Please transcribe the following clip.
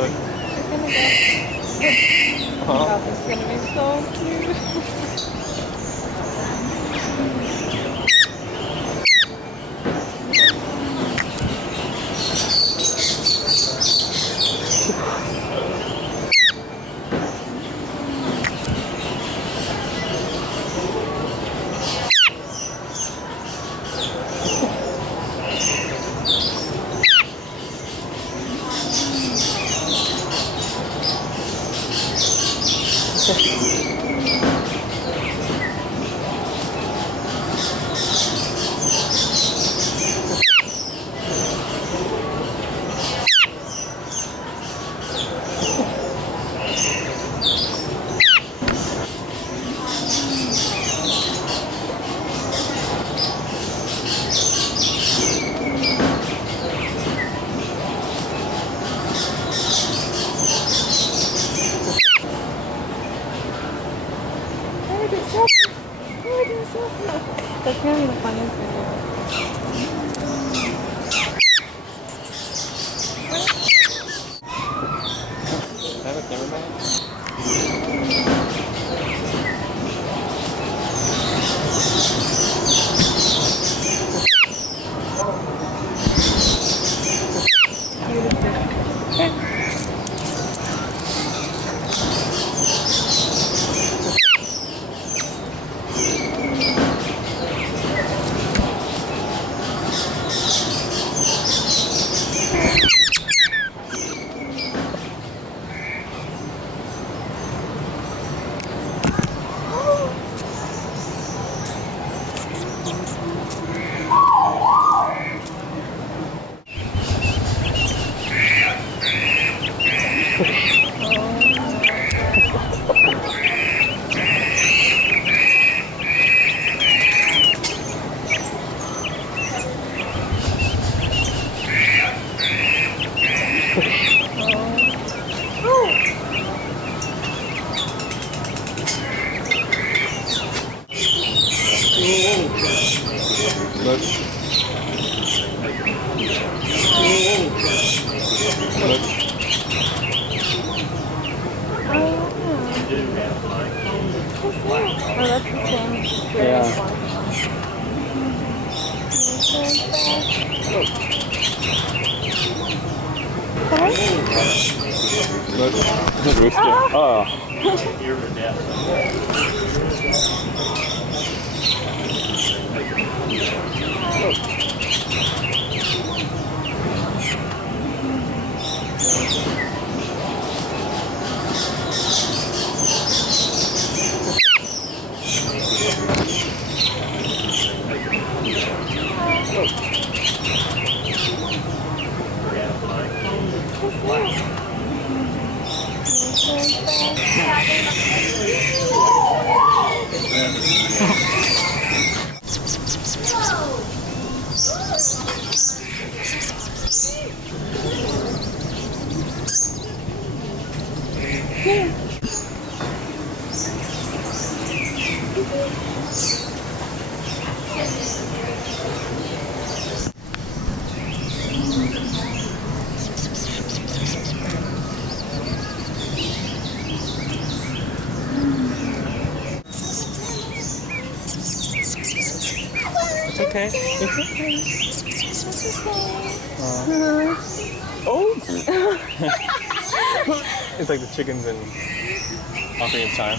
Look. It's gonna go. Oh my god, this is gonna be so cute. That's gonna be the funniest video. I have a cameraman. Look. Look. Oh, that's the same. Yeah. Look. Rooster. Oh. It's okay. It's okay. Oh! It's like the chickens in Ocarina of Time.